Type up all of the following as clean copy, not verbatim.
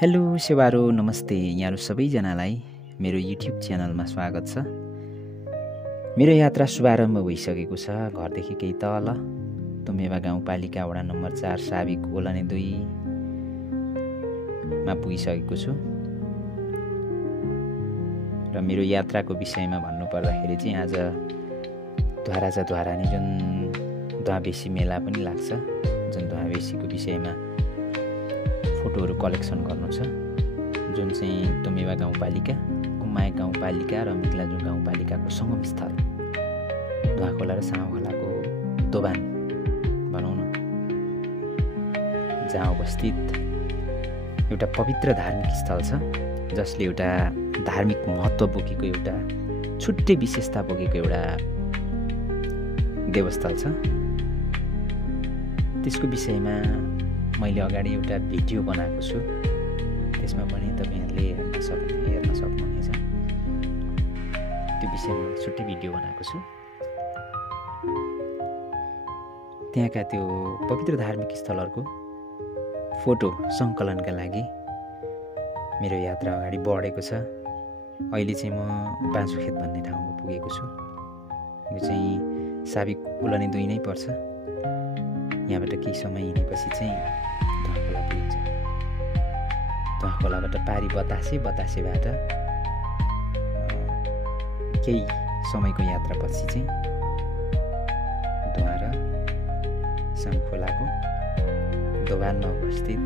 Hello सेवारो नमस्ते यहाँहरू सबैजनालाई मेरो युट्युब च्यानलमा स्वागत छ। मेरो यात्रा शुभारम्भ भइसकेको छ। घरदेखि केही तल तुम्हेवा गाउँपालिका वडा नम्बर 4 साबिक ओलाने 2 मा पुगिसकेको छु। र मेरो यात्राको विषयमा भन्नुपर्दाखेरि चाहिँ आज द्वारानी जुन द्वाबेसी मेला पनि लाग्छ, जुन द्वाबेसीको विषयमा फोटोहरू कलेक्सन गर्नु छ, जुन चाहिँ तुम्हेवा गाउँपालिका, कुमाई गाउँपालिका र मिक्लाजुङ गाउँपालिकाको सङ्गम स्थल धुवाखोला र साउखोलाको दोभान भनौँ न, जहाँ अवस्थित एउटा पवित्र धार्मिक स्थल छ, जसले एउटा धार्मिक महत्त्व बोकेको, एउटा छुट्टै विशेषता बोकेको एउटा देवस्थल छ। त्यसको विषयमा मैले अगाडि एउटा भिडियो बनाएको छु, त्यसमा पनि तपाईँहरूले हेर्न सक्नुहुनेछ। त्यो विषयमा छुट्टै भिडियो बनाएको छु। त्यहाँका त्यो पवित्र धार्मिक स्थलहरूको फोटो सङ्कलनका लागि मेरो यात्रा अगाडि बढेको छ। अहिले चाहिँ म बाँसुखेत भन्ने ठाउँमा पुगेको छु। यो चाहिँ साबिक ओलाने 2 नै पर्छ। यहाँबाट केही समय हिँडेपछि चाहिँ धुवाखोला पुगिन्छ। धुवाखोलाबाट पारी बतासेबाट केही समयको यात्रापछि चाहिँ धुवा र साउखोलाको दोभानमा अवस्थित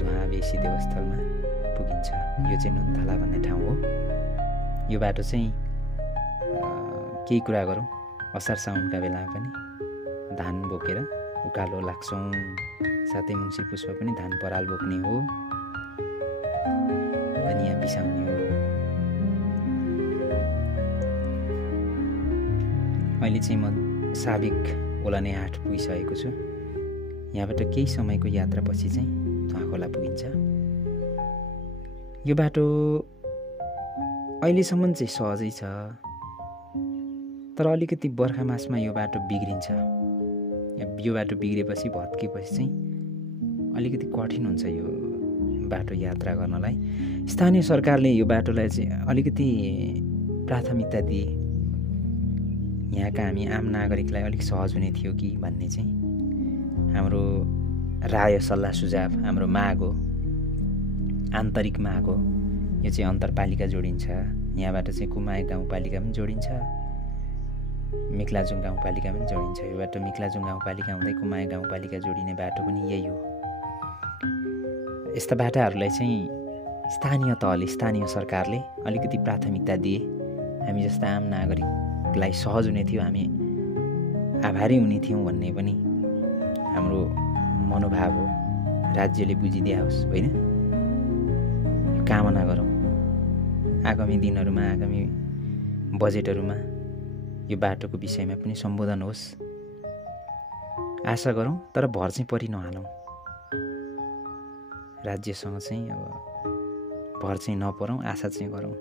द्वाबेसी देवस्थलमा पुगिन्छ। यो चाहिँ नुनथला भन्ने ठाउँ हो। यो बाटो चाहिँ केही कुरा गरौँ, असार साउनका बेलामा पनि धान बोकेर उकालो लाग्छौँ, साथै मुङ्सिर पुष्प पनि धान पराल बोक्ने हो अनि यहाँ बिसाउने हो। अहिले चाहिँ म साबिक ओलाने 8 पुगिसकेको छु। यहाँबाट केही समयको यात्रापछि चाहिँ धुवाखोला पुगिन्छ। यो बाटो अहिलेसम्म चाहिँ सहजै छ, तर अलिकति बर्खा मासमा यो बाटो बिग्रिन्छ। यो बाटो बिग्रेपछि भत्केपछि चाहिँ अलिकति कठिन हुन्छ यो बाटो यात्रा गर्नलाई। स्थानीय सरकारले यो बाटोलाई चाहिँ अलिकति प्राथमिकता दिए, यहाँका हामी आम नागरिकलाई अलिक सहज हुने थियो कि भन्ने चाहिँ हाम्रो राय सल्लाह सुझाव, हाम्रो माग हो, आन्तरिक माग हो। यो चाहिँ अन्तरपालिका जोडिन्छ। यहाँबाट चाहिँ कुमाई गाउँपालिका पनि जोडिन्छ, मिक्लाजुङ गाउँपालिका पनि जोडिन्छ। यो बाटो मिक्लाजुङ गाउँपालिका हुँदै कुमाई गाउँपालिका जोडिने बाटो पनि यही हो। यस्ता बाटाहरूलाई चाहिँ स्थानीय तहले, स्थानीय सरकारले अलिकति प्राथमिकता दिए हामी जस्ता आम नागरिकलाई सहज हुने थियो, हामी आभारी हुने थियौँ भन्ने पनि हाम्रो मनोभाव हो। राज्यले बुझिदियोस्, होइन? यो कामना गरौँ आगामी दिनहरूमा, आगामी बजेटहरूमा यो बाटोको विषयमा पनि सम्बोधन होस्, आशा गरौँ। तर भर चाहिँ परि नहालौँ, राज्यसँग चाहिँ अब भर चाहिँ नपरौँ, आशा चाहिँ गरौँ।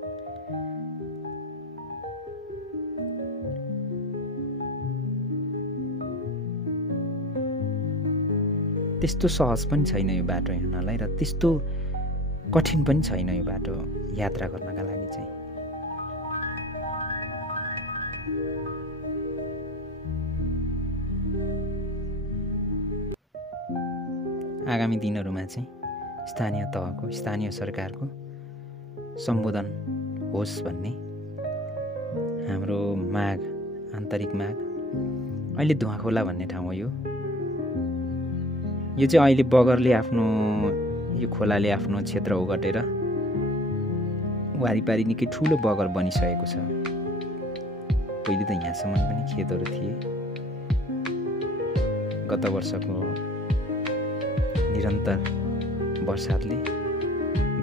त्यस्तो सहज पनि छैन यो बाटो हिँड्नलाई, र त्यस्तो कठिन पनि छैन यो बाटो यात्रा गर्नका लागि चाहिँ। आगामी दिनहरूमा चाहिँ स्थानीय तहको, स्थानीय सरकारको सम्बोधन होस् भन्ने हाम्रो माग, आन्तरिक माग। अहिले धुवाखोला भन्ने ठाउँ हो यो चाहिँ अहिले बगरले आफ्नो, यो खोलाले आफ्नो क्षेत्र ओगटेर वारिपारि निकै ठुलो बगर बनिसकेको छ। पहिले त यहाँसम्म पनि खेतहरू थिए। गत वर्षको निरन्तर बर्सातले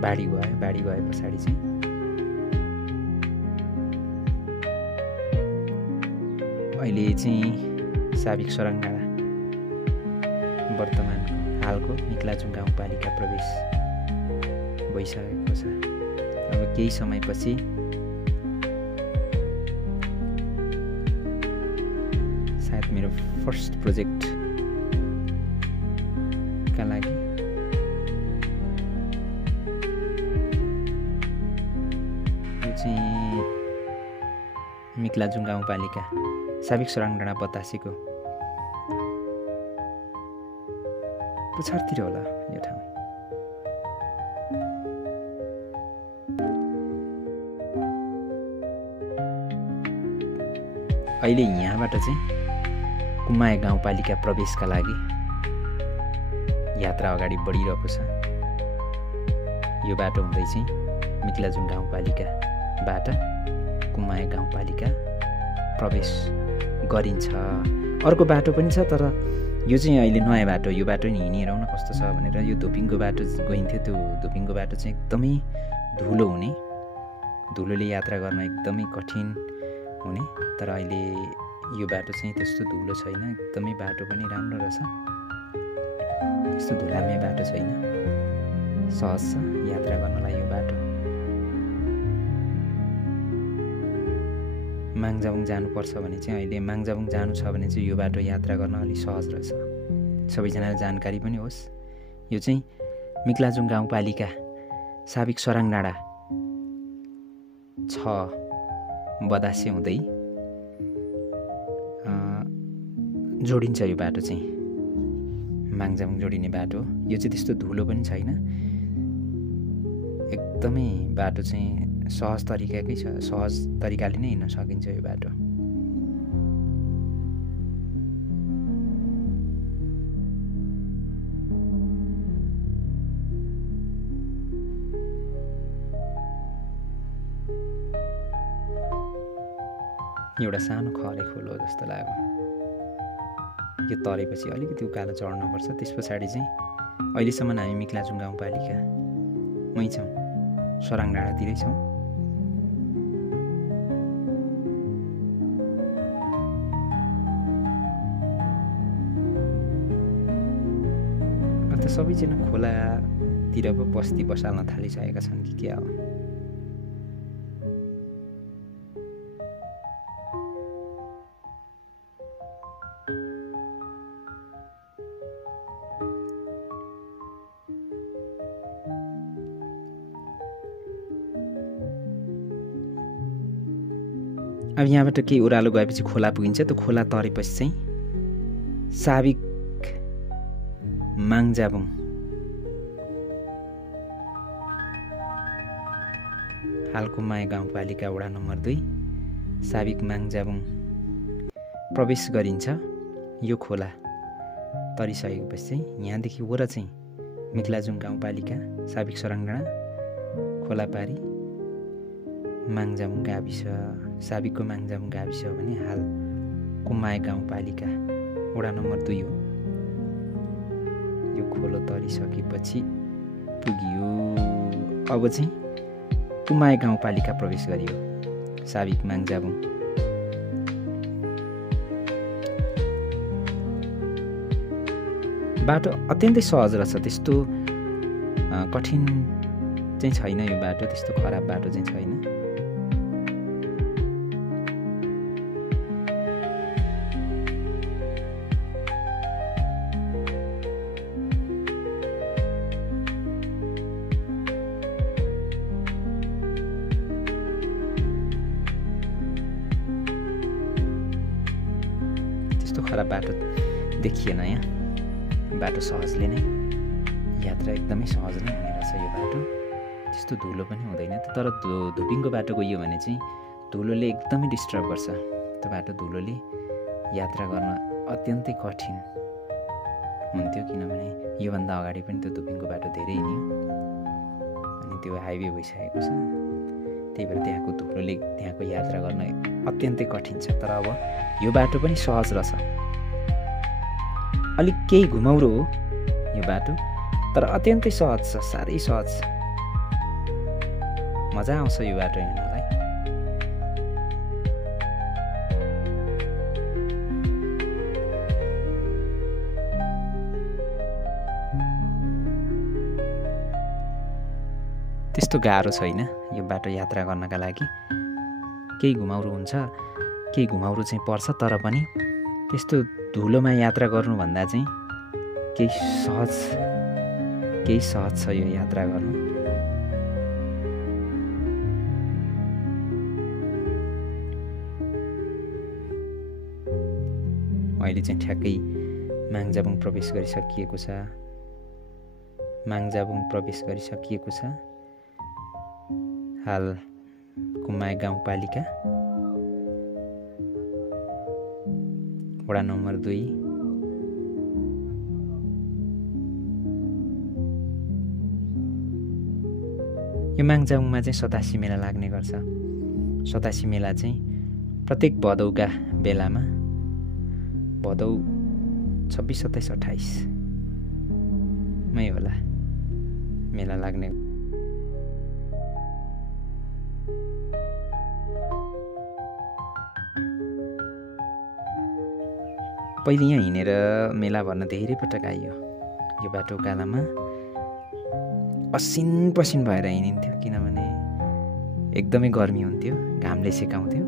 बाढी गयो। बाढी गए पछाडि चाहिँ अहिले चाहिँ साबिक सरङ्गाडा, वर्तमान हालको मिक्लाजुङ गाउँपालिका प्रवेश भइसकेको छ। अब केही समयपछि सायद मेरो फर्स्ट प्रोजेक्टका लागि मिक्लाजुङ गाउँपालिका साबिक सोराङ डाँडा बतासेको पुछारतिर होला यो ठाउँ। अहिले यहाँबाट चाहिँ कुमाया गाउँपालिका प्रवेशका लागि यात्रा अगाडि बढिरहेको छ। यो बाटो हुँदै चाहिँ मिक्लाजुङ गाउँपालिकाबाट कुमाया गाउँपालिका प्रवेश गरिन्छ। अर्को बाटो पनि छ, तर यो चाहिँ अहिले नयाँ बाटो। यो बाटो नि हिँडिरहन कस्तो छ भनेर यो धुपिङको बाटो गइन्थ्यो। त्यो धुपिङको बाटो चाहिँ एकदमै धुलो हुने, धुलोले यात्रा गर्न एकदमै कठिन हुने। तर अहिले यो बाटो चाहिँ त्यस्तो धुलो छैन, एकदमै बाटो पनि राम्रो रहेछ। त्यस्तो धुलामे बाटो छैन, सहज छ यात्रा गर्नलाई यो बाटो। माङजाबुङ जानुपर्छ भने चाहिँ अहिले माङजाबुङ जानु छ भने चाहिँ यो बाटो यात्रा गर्न अलिक सहज रहेछ। सबैजनालाई जानकारी पनि होस्, यो चाहिँ मिक्लाजुङ गाउँपालिका साबिक सोराङ डाँडा 6 बदासे हुँदै जोडिन्छ। यो बाटो चाहिँ माङजाबुङ जोडिने बाटो। यो चाहिँ त्यस्तो धुलो पनि छैन, एकदमै बाटो चाहिँ सहज तरिकाकै छ, सहज तरिकाले नै हिँड्न सकिन्छ यो बाटो। एउटा सानो खरे खोलो जस्तो लाग्यो। यो तरेपछि अलिकति उकालो चढ्नुपर्छ। त्यस पछाडि चाहिँ अहिलेसम्म हामी मिक्लाजुङ गाउँपालिका मै छौँ, सोराङ डाँडातिरै छौँ। अन्त सबैजना खोलातिर पो बस्ती बसाल्न थालिसकेका छन् कि क्या हो। अब यहाँबाट केही ओह्रालो गएपछि खोला पुगिन्छ। त्यो खोला तरेपछि चाहिँ साबिक माङजाबुङ हालको माया गाउँपालिका वडा नम्बर 2 साबिक माङजाबुङ प्रवेश गरिन्छ। यो खोला तरिसकेपछि चाहिँ यहाँदेखि वरा चाहिँ मिक्लाजुङ गाउँपालिका साबिक सोराङ डाँडा खोला पारी माङजाबुङ गाविस, साबिकको माङजाबुङ गाविस हो भने हाल कुमाया गाउँपालिका वडा नम्बर 2 हो। यो खोलो तरिसकेपछि पुगियो। अब चाहिँ कुमाया गाउँपालिका प्रवेश गरियो साबिक माङजाबुङ। बाटो अत्यन्तै सहज रहेछ, त्यस्तो कठिन चाहिँ छैन। यो बाटो त्यस्तो खराब बाटो चाहिँ छैन। त्यस्तो खराब बाटो देखिएन यहाँ। बाटो सहजले नै यात्रा एकदमै सहज नै हुने रहेछ यो बाटो। त्यस्तो धुलो पनि हुँदैन। तर धुपिङको बाटो गइयो भने चाहिँ धुलोले एकदमै डिस्टर्ब गर्छ। त्यो बाटो धुलोले यात्रा गर्न अत्यन्तै कठिन हुन्थ्यो, किनभने योभन्दा अगाडि पनि त्यो धुपिङको बाटो धेरै हिँड्यो अनि त्यो हाइवे भइसकेको छ। त्यही भएर त्यहाँको धुलोले त्यहाँको यात्रा गर्न अत्यन्तै कठिन छ। तर अब यो बाटो पनि सहज रहेछ। अलिक केही घुमाउरो हो यो बाटो, तर अत्यन्तै सहज छ, साह्रै सहज। मजा आउँछ यो बाटो हिँड्नलाई। त्यस्तो गाह्रो छैन यो बाटो यात्रा गर्नका लागि। केही घुमाउरो हुन्छ, केही घुमाउरो चाहिँ पर्छ, तर पनि त्यस्तो धुलोमा यात्रा गर्नुभन्दा चाहिँ केही सहज छ यो यात्रा गर्नु। अहिले चाहिँ ठ्याक्कै माङ्जाबुङ प्रवेश गरिसकिएको छ। माङ्जाबुङ प्रवेश गरिसकिएको छ। हाल कुमाई गाउँपालिका वडा नम्बर 2। यो माङ्जाबुङमा चाहिँ 87 मेला लाग्ने गर्छ। 87 मेला चाहिँ प्रत्येक भदौका बेलामा, भदौ 26, 27, 28 मै होला मेला लाग्ने। पहिले यहाँ हिँडेर मेला भर्न धेरै पटक आइयो। यो बाटो कालामा पसिन पसिन भएर हिँडिन्थ्यो, किनभने एकदमै गर्मी हुन्थ्यो, घामले सेकाउँथ्यो।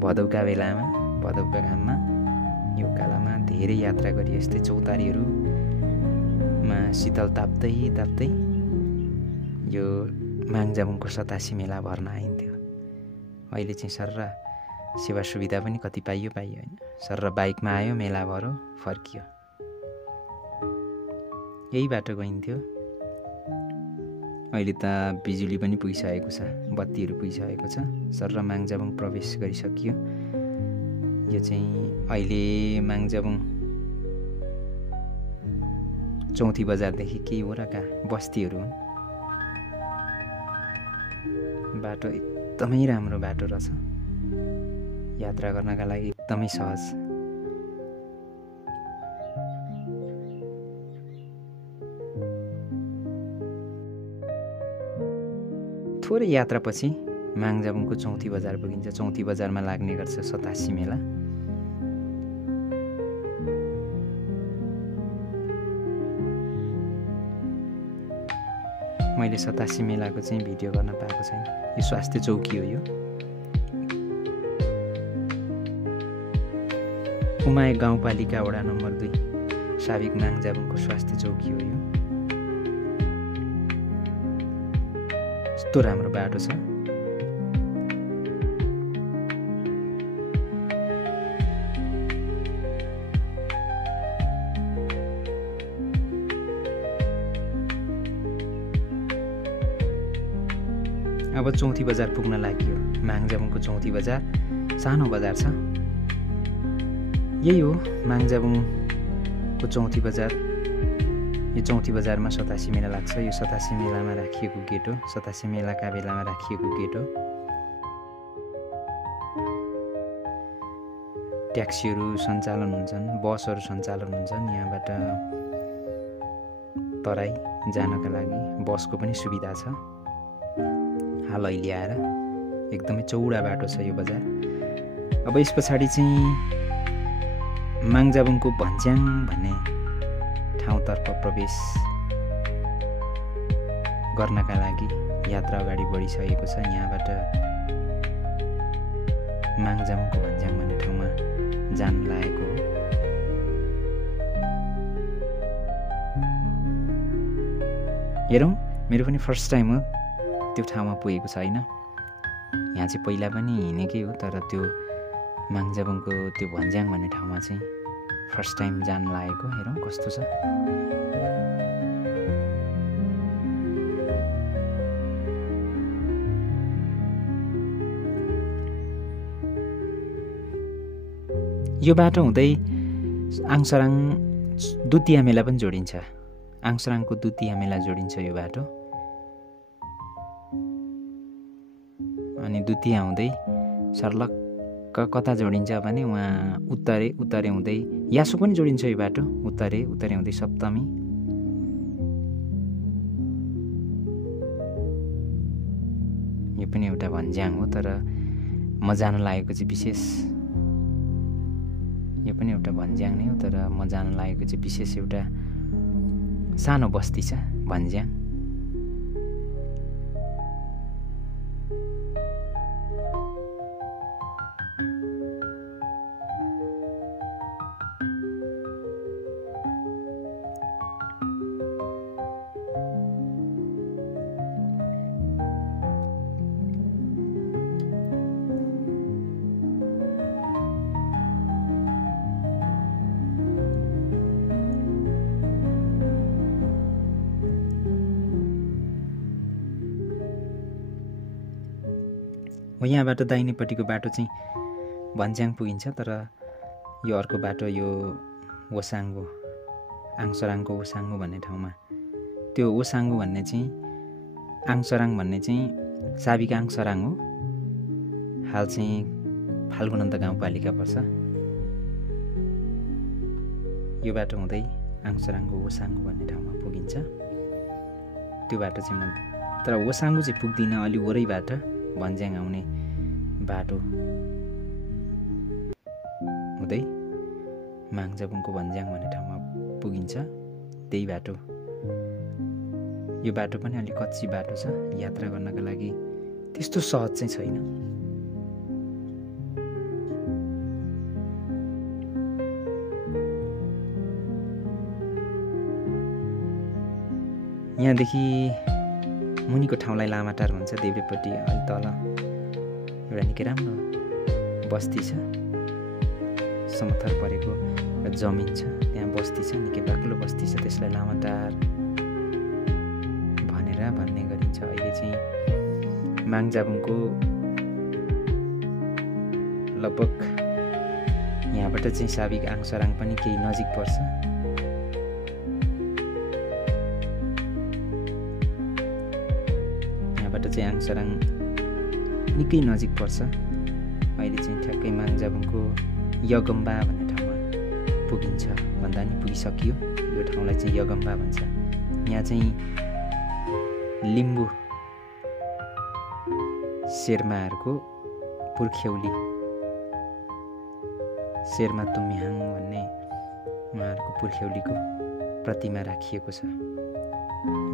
भदौका बेलामा, भदौका घाममा यो कालामा धेरै यात्रा गरियो। यस्तै चौतारीहरूमा शीतल ताप्दै ताप्दै यो माङ्जाबुङको 87 मेला भर्न आइन्थ्यो। अहिले चाहिँ सर्र सेवा सुविधा पनि कति पाइयो होइन। सर्र बाइकमा आयो, मेला भर्यो, फर्कियो। यही बाटो गइन्थ्यो। अहिले त बिजुली पनि पुगिसकेको छ, बत्तीहरू पुगिसकेको छ। सर्र माङ्जाबुङ प्रवेश गरिसकियो। यो चाहिँ अहिले माङ्जाबुङ चौथी बजारदेखि केही वरका बस्तीहरू हुन्। बाटो एकदमै राम्रो बाटो रहेछ, यात्रा गर्नका लागि एकदमै सहज। थोरै यात्रापछि माङ्जाबुङको चौथी बजार पुगिन्छ। चौथी बजारमा लाग्ने गर्छ 87 मेला। मैले 87 मेलाको चाहिँ भिडियो गर्न पाएको छैन। यो स्वास्थ्य चौकी हो। यो कुमाई गाउँपालिका वडा नम्बर 2 साबिक माङ्जाबुङको स्वास्थ्य चौकी हो। यो यस्तो राम्रो बाटो छ। अब चौथी बजार पुग्न लाग्यो। माङ्जाबुङको चौथी बजार सानो बजार छ। यही हो माङ्जाबुङको चौथी बजार। यो चौथी बजारमा 87 मेला लाग्छ। यो 87 मेलामा राखिएको गेट हो। 87 मेलाका बेलामा राखिएको गेट हो। ट्याक्सीहरू सञ्चालन हुन्छन्, बसहरू सञ्चालन हुन्छन्। यहाँबाट तराई जानका लागि बसको पनि सुविधा छ। हाल अहिले आएर एकदमै चौडा बाटो छ यो बजार। अब यस पछाडि चाहिँ माङ्जाबुङको भन्ज्याङ भन्ने ठाउँतर्फ प्रवेश गर्नका लागि यात्रा अगाडि बढिसकेको छ। यहाँबाट माङ्जाबुङको भन्ज्याङ भन्ने ठाउँमा जान लागेको हो। हेरौँ, मेरो पनि फर्स्ट टाइम हो त्यो ठाउँमा पुगेको छैन। यहाँ चाहिँ पहिला पनि हिँडेकै हो, तर त्यो माङ्जाबुङको त्यो भन्ज्याङ भन्ने ठाउँमा चाहिँ फर्स्ट टाइम जान लागेको। हेरौँ कस्तो छ। यो बाटो हुँदै आङसराङ दुतिया मेला पनि जोडिन्छ। आङसराङको दुतिया मेला जोडिन्छ यो बाटो। अनि दुतिया हुँदै सर्लक्क कता जोडिन्छ भने उहाँ उत्तरे हुँदै यासु पनि जोडिन्छ यो बाटो। उत्तरे हुँदै सप्तमी। यो पनि एउटा भन्ज्याङ हो, तर म जान लागेको चाहिँ विशेष, यो पनि एउटा भन्ज्याङ नै हो, तर म जान लागेको चाहिँ विशेष एउटा सानो बस्ती छ भन्ज्याङ। हो यहाँबाट दाहिनेपट्टिको बाटो चाहिँ भन्ज्याङ पुगिन्छ, तर यो अर्को बाटो यो ओसाङ्गो आङसराङको ओसाङ्गो भन्ने ठाउँमा, त्यो ओसाङ्गो भन्ने चाहिँ आङसराङ भन्ने चाहिँ साबिक आङसराङ हो, हाल चाहिँ फाल्गुनन्त गाउँपालिका पर्छ। यो बाटो हुँदै आङसराङको ओसाङ्गो भन्ने ठाउँमा पुगिन्छ। त्यो बाटो चाहिँ म तर ओसाङ्गो चाहिँ पुग्दिनँ, अलि वरैबाट भन्ज्याङ आउने बाटो हुँदै माङजाबुङको भन्ज्याङ भन्ने ठाउँमा पुगिन्छ। त्यही बाटो, यो बाटो पनि अलिक कच्ची बाटो छ, यात्रा गर्नका लागि त्यस्तो सहज चाहिँ छैन। यहाँदेखि मुनिको ठाउँलाई लामाटार भन्छ, देब्रेपट्टि अलि तल एउटा निकै राम्रो बस्ती छ, समथर परेको एउटा जमिन छ, त्यहाँ बस्ती छ, निकै बाक्लो बस्ती छ, त्यसलाई लामाटार भनेर भन्ने गरिन्छ। अहिले चाहिँ माङजाबुङको लगभग यहाँबाट चाहिँ साबिक आङसराङ पनि केही नजिक पर्छ। यहाँबाट चाहिँ आङसराङ निकै नजिक पर्छ। अहिले चाहिँ ठ्याक्कै माङजाबुङको यगम्बा भन्ने ठाउँमा पुगिन्छ भन्दा नि पुगिसकियो। यो ठाउँलाई चाहिँ यगम्बा भन्छ। यहाँ चाहिँ लिम्बू शेर्माहरूको पुर्ख्यौली शेर्मा तुम्याहाङ भन्ने उहाँहरूको पुर्ख्यौलीको प्रतिमा राखिएको छ।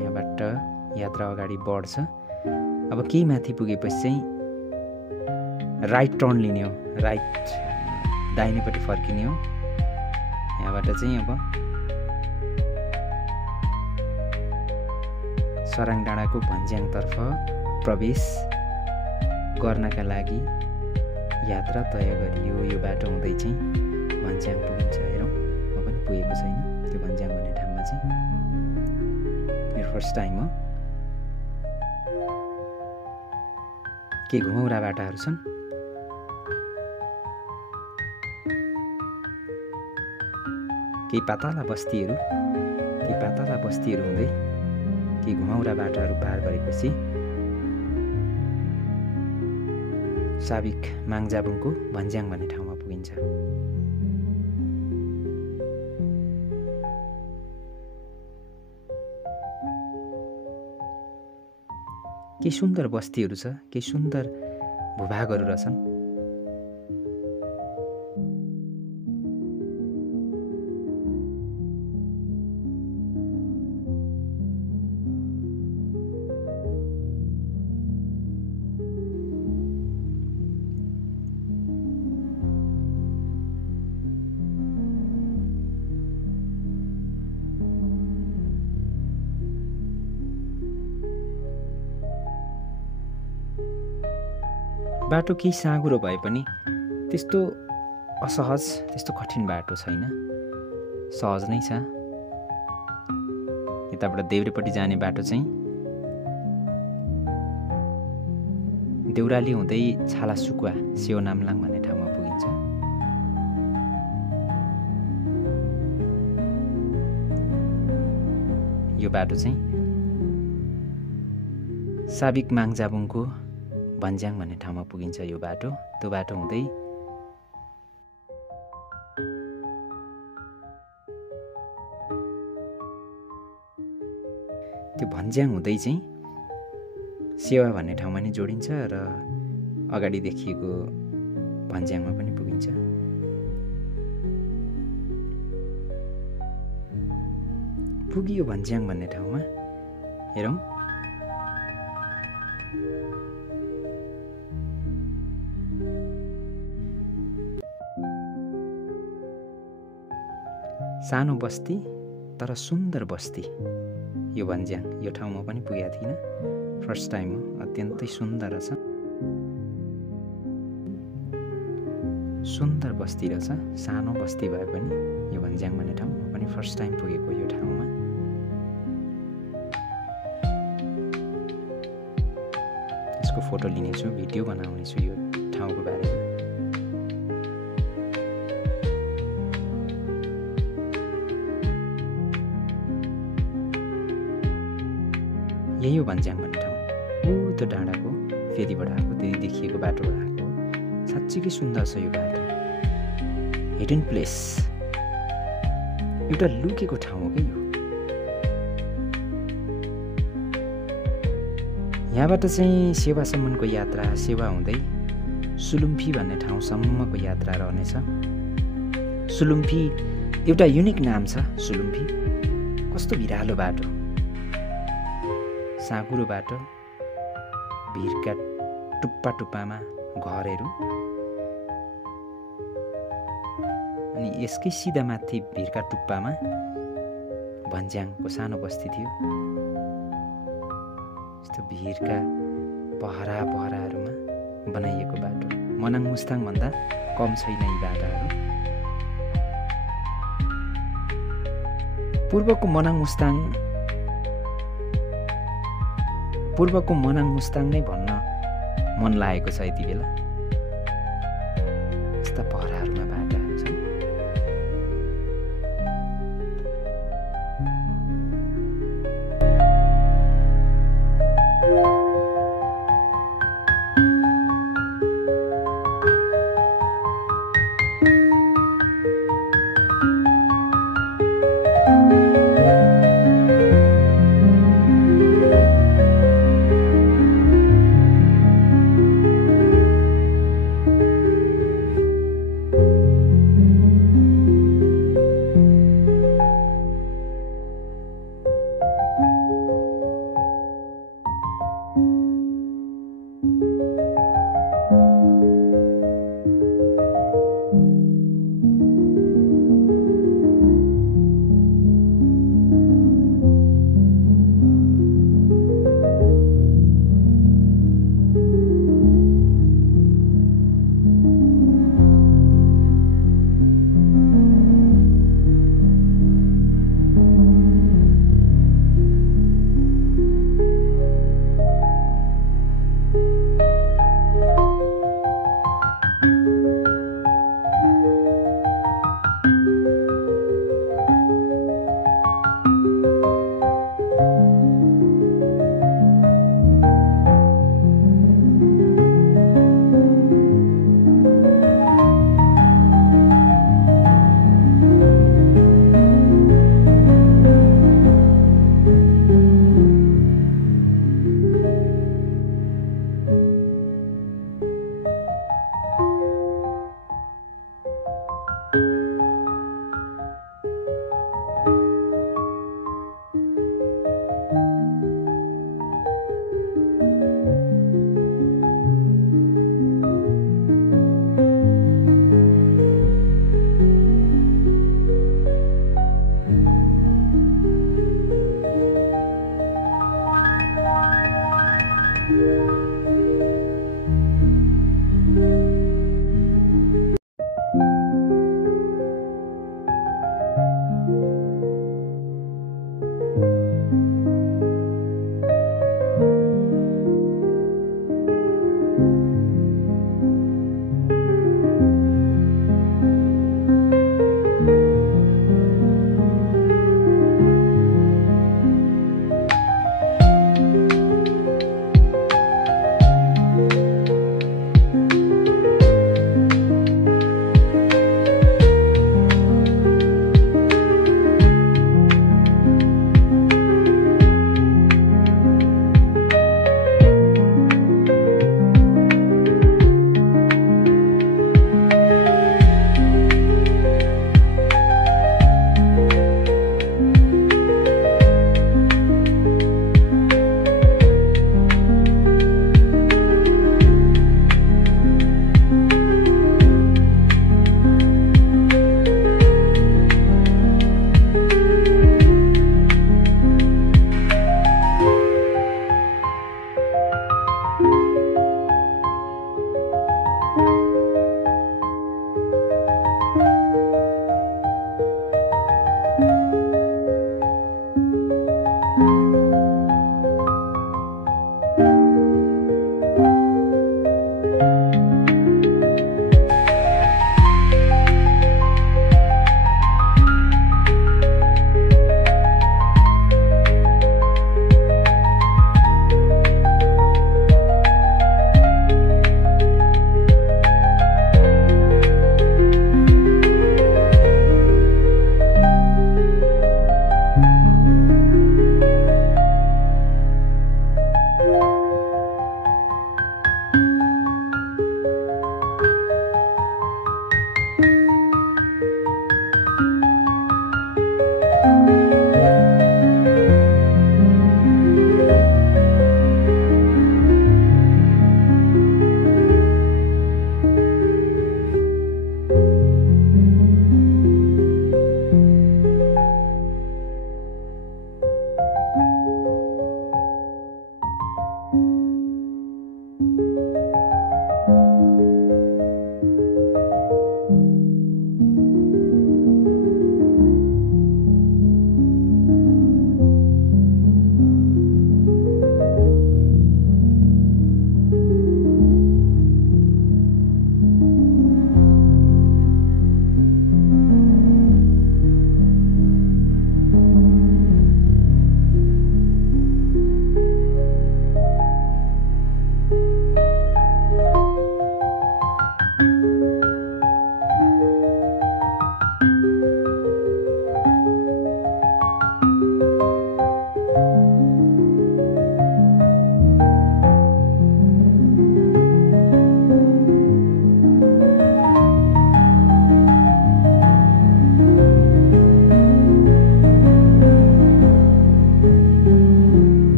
यहाँबाट यात्रा अगाडि बढ्छ। अब केही माथि पुगेपछि चाहिँ राइट टर्न लिने हो, राइट दाहिनेपट्टि फर्किने हो। यहाँबाट चाहिँ अब सराङ डाँडाको भन्ज्याङतर्फ प्रवेश गर्नका लागि यात्रा तय गरियो। यो बाटो हुँदै चाहिँ भन्ज्याङ पुगिन्छ। हेरौँ, म पनि पुगेको छैन त्यो भन्ज्याङ भन्ने ठाउँमा चाहिँ, मेरो फर्स्ट टाइम हो। के घुमौरा बाटाहरू छन्। केही पातला बस्तीहरू हुँदै केही घुमौरा बाटाहरू पार गरेपछि साबिक माङजाबुङको भन्ज्याङ भन्ने ठाउँमा पुगिन्छ। केही सुन्दर बस्तीहरू छ, केही सुन्दर भूभागहरू रहेछन्। बाटो केही साँघुरो भए पनि त्यस्तो असहज, त्यस्तो कठिन बाटो छैन, सहज नै छ। यताबाट देब्रेपट्टि जाने बाटो चाहिँ देउराली हुँदै छालासुकुवा सेवानाम्लाङ भन्ने ठाउँमा पुगिन्छ। यो बाटो चाहिँ साबिक माङजाबुङको भन्ज्याङ भन्ने ठाउँमा पुगिन्छ। यो बाटो, त्यो बाटो हुँदै त्यो भन्ज्याङ हुँदै चाहिँ सेवा भन्ने ठाउँमा नि जोडिन्छ र अगाडि देखिएको भन्ज्याङमा पनि पुगिन्छ। पुगियो भन्ज्याङ भन्ने ठाउँमा। हेरौँ, सानो बस्ती तर सुन्दर बस्ती यो भन्ज्याङ। यो ठाउँमा पनि पुगेको थिइनँ, फर्स्ट टाइम हो। अत्यन्तै सुन्दर रहेछ, सुन्दर बस्ती रहेछ। सानो बस्ती भए पनि यो भन्ज्याङ भन्ने ठाउँ म पनि फर्स्ट टाइम पुगेको यो ठाउँमा। यसको फोटो लिनेछु, भिडियो बनाउनेछु यो ठाउँको बारेमा। यही हो भन्ज्याङ भन्ने ठाउँ। ऊ त्यो डाँडाको फेदीबाट आएको, त्यति देखिएको बाटोबाट आएको। साँच्चीकै सुन्दर छ यो बाटो। हिडन प्लेस, एउटा लुकेको ठाउँ हो कि यो। यहाँबाट चाहिँ सेवासम्मको यात्रा, सेवा हुँदै सुलुम्फी भन्ने ठाउँसम्मको यात्रा रहनेछ। सुलुम्फी एउटा युनिक नाम छ। सुलुम्फी कस्तो भिरालो बाटो, साँकुरो बाटो, भिरका टुप्पा टुप्पामा घरहरू, अनि यसकै सिधा माथि भिरका टुप्पामा भन्ज्याङको सानो बस्ती थियो। यस्तो भिरका पहरा पहराहरूमा बनाइएको बाटो। मनाङ मुस्ताङ भन्दा कम छैन यी बाटाहरू। पूर्वको मनाङ मुस्ताङ नै भन्न मन लागेको छ यति बेला।